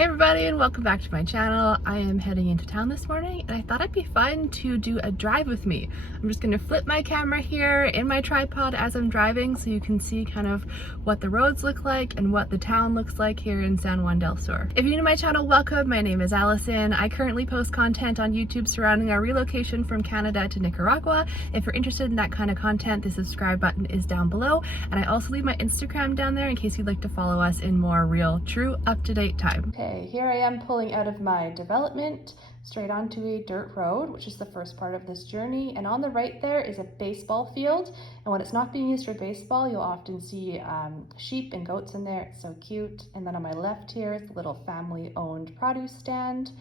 Hey everybody, and welcome back to my channel. I am heading into town this morning and I thought it'd be fun to do a drive with me. I'm just going to flip my camera here in my tripod as I'm driving so you can see kind of what the roads look like and what the town looks like here in San Juan del Sur. If you're new to my channel, welcome. My name is Allison. I currently post content on YouTube surrounding our relocation from Canada to Nicaragua. If you're interested in that kind of content, the subscribe button is down below, and I also leave my Instagram down there in case you'd like to follow us in more real, true, up-to-date time. Okay, here I am pulling out of my development straight onto a dirt road, which is the first part of this journey. And on the right there is a baseball field. And when it's not being used for baseball, you'll often see sheep and goats in there. It's so cute. And then on my left here is a little family-owned produce stand.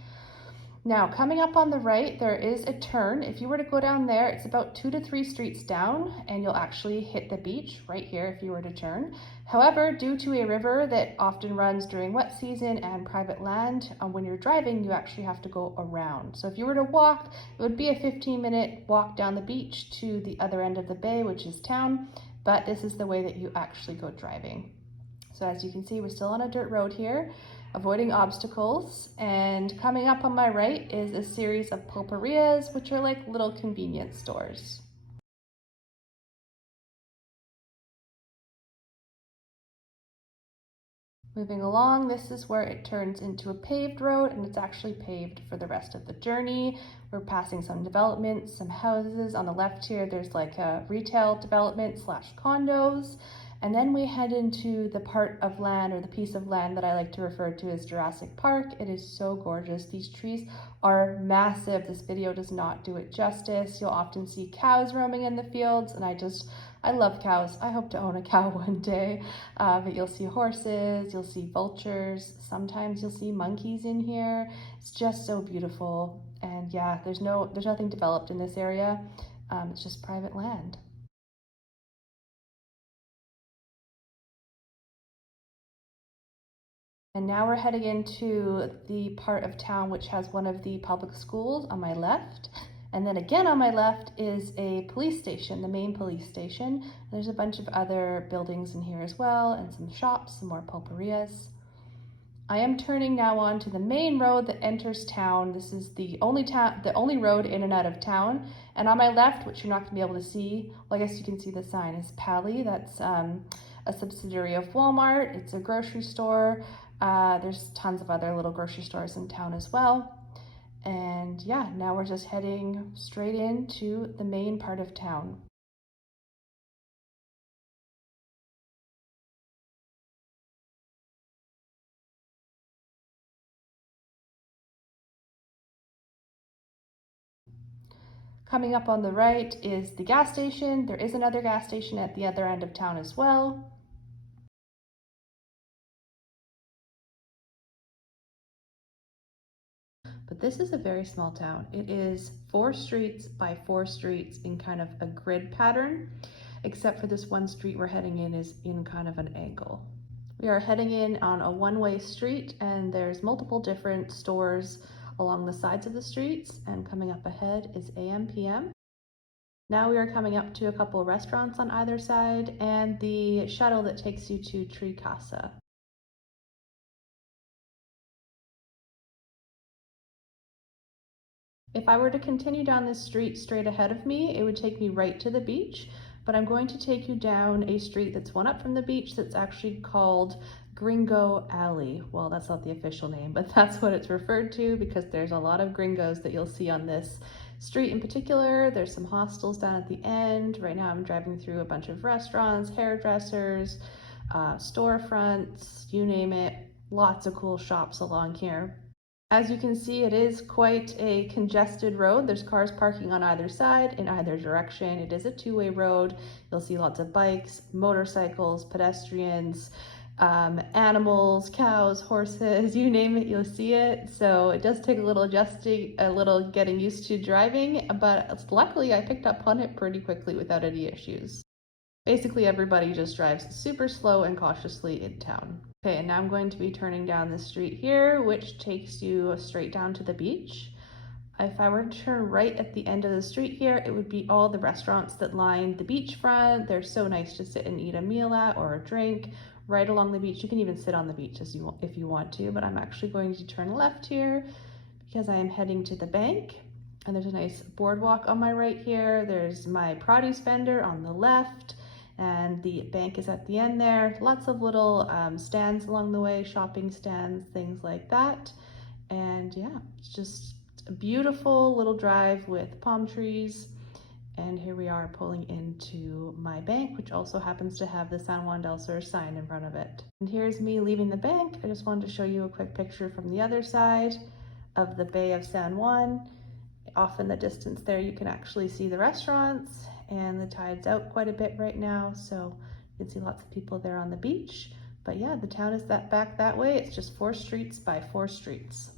Now, coming up on the right, there is a turn. If you were to go down there, it's about 2 to 3 streets down, and you'll actually hit the beach right here if you were to turn. However, due to a river that often runs during wet season and private land, when you're driving, you actually have to go around. So if you were to walk, it would be a 15-minute walk down the beach to the other end of the bay, which is town, but this is the way that you actually go driving. So as you can see, we're still on a dirt road here, avoiding obstacles, and coming up on my right is a series of pulperias, which are like little convenience stores. Moving along, this is where it turns into a paved road, and it's actually paved for the rest of the journey. We're passing some developments, some houses. On the left here, there's like a retail development slash condos. And then we head into the part of land, or the piece of land that I like to refer to as Jurassic Park. It is so gorgeous. These trees are massive. This video does not do it justice. You'll often see cows roaming in the fields, and I love cows. I hope to own a cow one day. But you'll see horses, you'll see vultures, sometimes you'll see monkeys in here. It's just so beautiful. And yeah, there's nothing developed in this area. It's just private land. And now we're heading into the part of town which has one of the public schools on my left. And then again on my left is a police station, the main police station. There's a bunch of other buildings in here as well, and some shops, some more pulperias. I am turning now on to the main road that enters town. This is the only road in and out of town. And on my left, which you're not going to be able to see, well, I guess you can see the sign, is Pally. That's a subsidiary of Walmart. It's a grocery store. There's tons of other little grocery stores in town as well. And yeah, now we're just heading straight into the main part of town. Coming up on the right is the gas station. There is another gas station at the other end of town as well. But this is a very small town. It is 4 streets by 4 streets in kind of a grid pattern, except for this one street we're heading in is in kind of an angle. We are heading in on a one-way street, and there's multiple different stores along the sides of the streets, and coming up ahead is AM/PM. Now we are coming up to a couple restaurants on either side and the shuttle that takes you to Tree Casa. If I were to continue down this street straight ahead of me, it would take me right to the beach, but I'm going to take you down a street that's one up from the beach that's actually called Gringo Alley. Well, that's not the official name, but that's what it's referred to because there's a lot of gringos that you'll see on this street in particular. There's some hostels down at the end. Right now I'm driving through a bunch of restaurants, hairdressers, storefronts, you name it. Lots of cool shops along here. As you can see, it is quite a congested road. There's cars parking on either side in either direction. It is a two-way road. You'll see lots of bikes, motorcycles, pedestrians, animals, cows, horses, you name it, you'll see it. So it does take a little adjusting, a little getting used to driving, but luckily I picked up on it pretty quickly without any issues. Basically, everybody just drives super slow and cautiously in town. Okay, and now I'm going to be turning down the street here, which takes you straight down to the beach. If I were to turn right at the end of the street here, it would be all the restaurants that line the beachfront. They're so nice to sit and eat a meal at or a drink. right along the beach. You can even sit on the beach if you want to, but I'm actually going to turn left here because I am heading to the bank. And there's a nice boardwalk on my right here. There's my produce vendor on the left, and the bank is at the end there. Lots of little stands along the way, shopping stands, things like that. And yeah, it's just a beautiful little drive with palm trees. And here we are pulling into my bank, which also happens to have the San Juan Del Sur sign in front of it. And here's me leaving the bank. I just wanted to show you a quick picture from the other side of the Bay of San Juan. Off in the distance there, you can actually see the restaurants, and the tide's out quite a bit right now, so you can see lots of people there on the beach. But yeah, the town is back that way. It's just 4 streets by 4 streets.